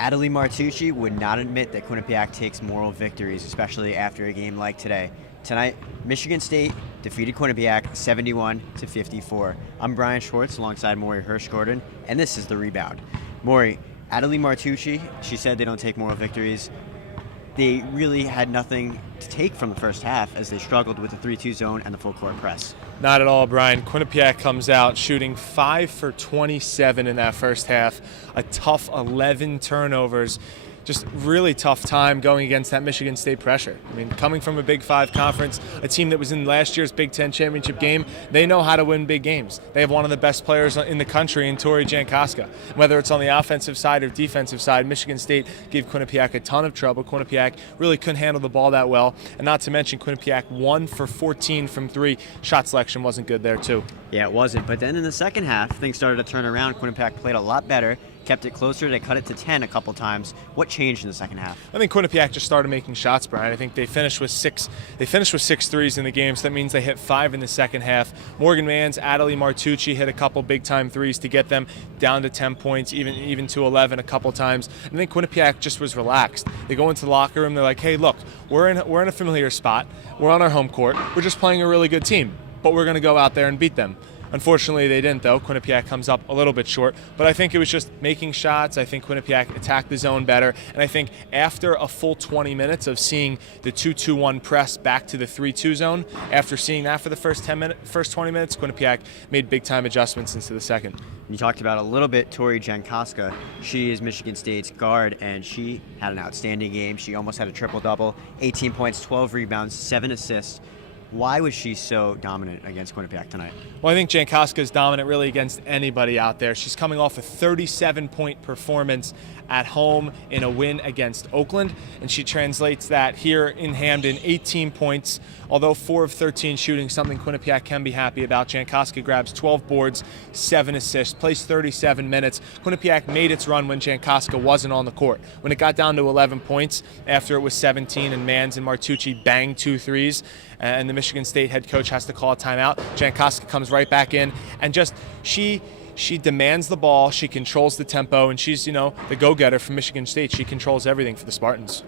Adelie Martucci would not admit that Quinnipiac takes moral victories, especially after a game like today. Tonight, Michigan State defeated Quinnipiac 71-54. I'm Bryan Schwartz alongside Morey Hershgordon, and this is The Rebound. Morey, Adelie Martucci, she said they don't take moral victories. They really had nothing to take from the first half as they struggled with the 3-2 zone and the full court press. Not at all, Bryan. Quinnipiac comes out shooting 5 for 27 in that first half. A tough 11 turnovers. Just really tough time going against that Michigan State pressure. I mean, coming from a Big Five conference, a team that was in last year's Big Ten championship game, they know how to win big games. They have one of the best players in the country in Torrey Jankoska. Whether it's on the offensive side or defensive side, Michigan State gave Quinnipiac a ton of trouble. Quinnipiac really couldn't handle the ball that well. And not to mention, Quinnipiac 1 for 14 from 3. Shot selection wasn't good there, too. Yeah, it wasn't. But then in the second half, things started to turn around. Quinnipiac played a lot better, kept it closer. They cut it to 10 a couple times. What changed in the second half? I think Quinnipiac just started making shots, Bryan. I think they finished with six threes in the game, so that means they hit 5 in the second half. Morgan Mans, Adelie Martucci hit a couple big-time threes to get them down to 10 points, even to 11 a couple times. And I think Quinnipiac just was relaxed. They go into the locker room, they're like, hey, look, we're in a familiar spot. We're on our home court. We're just playing a really good team, but we're going to go out there and beat them. Unfortunately, they didn't, though. Quinnipiac comes up a little bit short. But I think it was just making shots. I think Quinnipiac attacked the zone better. And I think after a full 20 minutes of seeing the 2-2-1 press back to the 3-2 zone, after seeing that for the first 20 minutes, Quinnipiac made big-time adjustments into the second. You talked about a little bit Torrey Jankoska. She is Michigan State's guard, and she had an outstanding game. She almost had a triple-double, 18 points, 12 rebounds, 7 assists. Why was she so dominant against Quinnipiac tonight? Well, I think Jankoska is dominant really against anybody out there. She's coming off a 37-point performance at home in a win against Oakland, and she translates that here in Hamden, 18 points, although 4 of 13 shooting, something Quinnipiac can be happy about. Jankoska grabs 12 boards, 7 assists, plays 37 minutes. Quinnipiac made its run when Jankoska wasn't on the court. When it got down to 11 points after it was 17 and Mans and Martucci banged 2 threes, and the Michigan State head coach has to call a timeout, Jankoska comes right back in and just she demands the ball, she controls the tempo, and she's, the go-getter from Michigan State. She controls everything for the Spartans.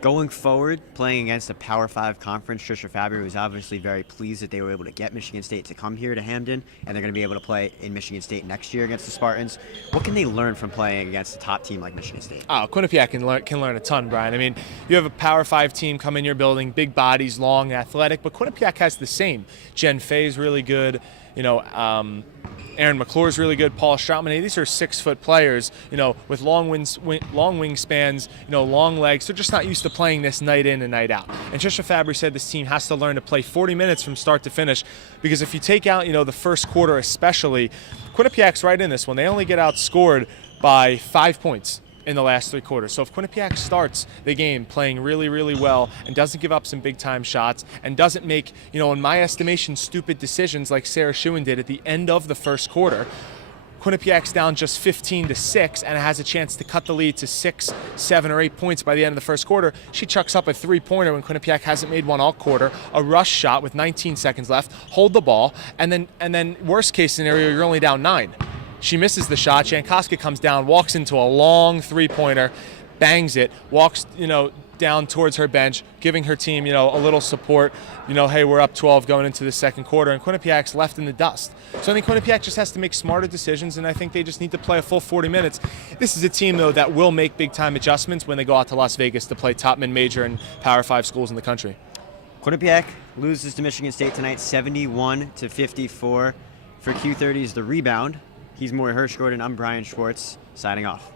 Going forward, playing against a Power 5 conference, Trisha Fabry was obviously very pleased that they were able to get Michigan State to come here to Hamden, and they're going to be able to play in Michigan State next year against the Spartans. What can they learn from playing against a top team like Michigan State? Oh, Quinnipiac can learn a ton, Bryan. I mean, you have a Power 5 team come in your building, big bodies, long, athletic, but Quinnipiac has the same. Jen Fay's really good, Aaron McClure's really good. Paul Strautman, these are 6-foot players, with long wingspans, long legs. They're just not used to playing this night in and night out. And Trisha Fabry said this team has to learn to play 40 minutes from start to finish, because if you take out, the first quarter especially, Quinnipiac's right in this one. They only get outscored by 5 points in the last 3 quarters. So if Quinnipiac starts the game playing really, really well and doesn't give up some big-time shots and doesn't make, in my estimation, stupid decisions like Sarah Schuin did at the end of the first quarter, Quinnipiac's down just 15-6 and has a chance to cut the lead to 6, 7, or 8 points by the end of the first quarter. She chucks up a 3-pointer when Quinnipiac hasn't made one all quarter, a rush shot with 19 seconds left, hold the ball, and then worst case scenario, you're only down 9. She misses the shot. Jankoska comes down, walks into a long 3-pointer, bangs it, walks, down towards her bench, giving her team, a little support. Hey, we're up 12 going into the second quarter, and Quinnipiac's left in the dust. So I think Quinnipiac just has to make smarter decisions, and I think they just need to play a full 40 minutes. This is a team, though, that will make big-time adjustments when they go out to Las Vegas to play top mid-major and Power 5 schools in the country. Quinnipiac loses to Michigan State tonight, 71-54. For Q30's The Rebound, he's Morey Hershgordon. I'm Bryan Schwartz, signing off.